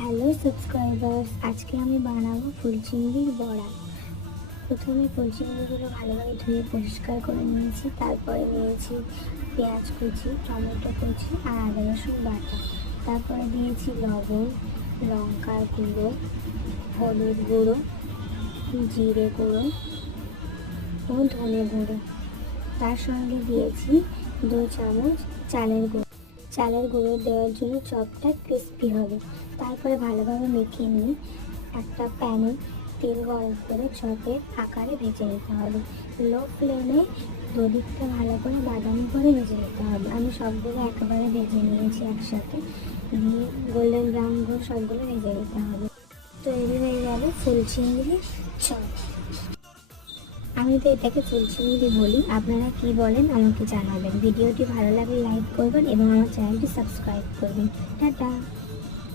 Hello subscribers, আজকে আমি বানাবো ফুল চিংড়ির বড়া। প্রথমে ফুল চিংড়িগুলো ভালোভাবে ধুয়ে পরিষ্কার করে নিয়েছি। তারপরে নিয়েছি পেঁয়াজ কুচি, টমেটো কুচি আর আদা রসুন বাটা। তারপরে দিয়েছি লবণ, লঙ্কার গুঁড়ো, হলুদ গুঁড়ো, জিরে গুঁড়ো ও ধনে গুঁড়ো। তার সঙ্গে দিয়েছি 2 চামচ চালের গুঁড়ো। চালের গুঁড়ো দেওয়ার জন্য চপটা ক্রিস্পি হবে। তারপরে ভালোভাবে মেখে নিয়ে একটা প্যানে তেল গরম করে চপের আকারে ভেজে নিতে হবে। লো ফ্লেমে দুদিকটা ভালো করে বাদামি করে ভেজে নিতে হবে। আমি সবগুলো একেবারে ভেজে নিয়েছি একসাথে, দিয়ে গোল্ডেন ব্রাউন করে সবগুলো ভেজে নিতে হবে। তৈরি হয়ে গেল ফুল চিংড়ির চপ। আমি তো এটাকে ফুল চিংড়ি বলি, আপনারা কি বলেন আমাকে জানাবেন। ভিডিওটি ভালো লাগলে লাইক করবেন এবং আমার চ্যানেলটি সাবস্ক্রাইব করবেন। টাটা।